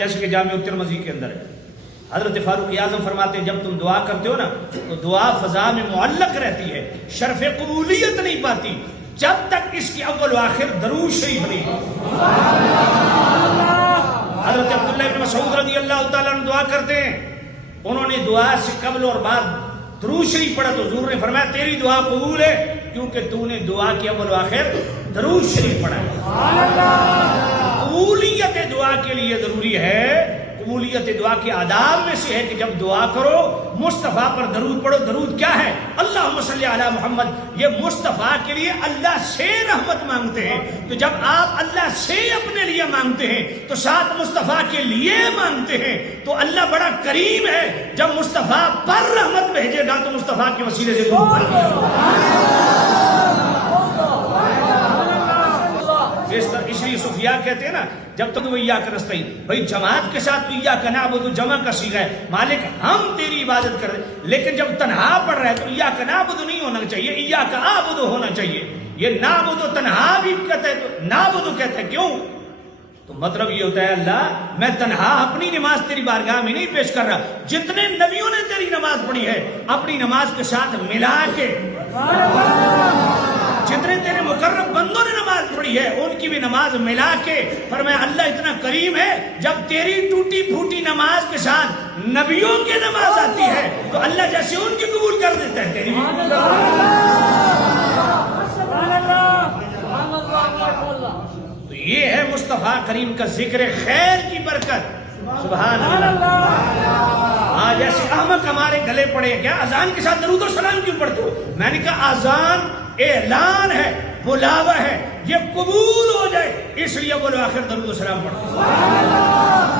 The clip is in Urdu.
جیسے کہ جامع الترمذی کے اندر ہے، حضرت فاروق اعظم فرماتے ہیں جب تم دعا کرتے ہو نا تو دعا فضا میں معلق رہتی ہے، شرف قبولیت نہیں پاتی جب تک اس کی اول و آخر درود شریف نہیں۔ حضرت عبداللہ بن مسعود رضی اللہ تعالیٰ عنہ دعا کرتے ہیں، انہوں نے دعا سے قبل اور بعد درود شریف پڑھا تو حضور نے فرمایا تیری دعا قبول ہے کیونکہ تو نے دعا کی اول و آخر درود شریف پڑھا ہے۔ قبولیت دعا کے لیے ضروری ہے، قبولیت دعا کے آداب میں سے ہے کہ جب دعا کرو مصطفیٰ پر درود پڑھو۔ درود کیا ہے؟ اللہم صلی علی محمد، یہ مصطفیٰ کے لیے اللہ سے رحمت مانگتے ہیں، تو جب آپ اللہ سے اپنے لیے مانگتے ہیں تو ساتھ مصطفیٰ کے لیے مانگتے ہیں، تو اللہ بڑا کریم ہے، جب مصطفیٰ پر رحمت بھیجے گا تو مصطفیٰ کے وسیلے سے اس لیے صوفیاء کہتے ہیں نا جب تک وہ ایاک نستعین، بھائی جماعت کے ساتھ تو ایاک نعبد جمع کا صیغہ ہے، مالک ہم تیری عبادت کر رہے ہیں، لیکن جب تنہا پڑھ رہا ہے تو ایاک نعبد نہیں ہونا چاہیے، ایاک اعبد ہونا چاہیے۔ یہ نعبد تنہا بھی کہتا ہے تو نعبد کہتا ہے، کیوں؟ تو مطلب یہ ہوتا ہے اللہ میں تنہا اپنی نماز تیری بارگاہ میں نہیں پیش کر رہا، جتنے نبیوں نے تیری نماز پڑھی ہے اپنی نماز کے ساتھ ملا کے، جتنے تیرے مقرب بندوں نے نماز پڑھی ہے ان کی بھی نماز ملا کے فرمایا اللہ اتنا کریم ہے، جب تیری ٹوٹی پھوٹی نماز کے ساتھ نبیوں کی نماز آتی ہے تو اللہ جیسے ان کی قبول کر دیتا ہے تیری۔ تو یہ ہے مصطفیٰ کریم کا ذکر خیر کی برکت، سبحان اللہ۔ آج جیسے احمق ہمارے گلے پڑے کیا اذان کے ساتھ درود و سلام کیوں پڑھتے ہو؟ میں نے کہا اذان اعلان ہے، بلاوا ہے، یہ قبول ہو جائے اس لیے اول و آخر درود و سلام پڑھتے ہیں۔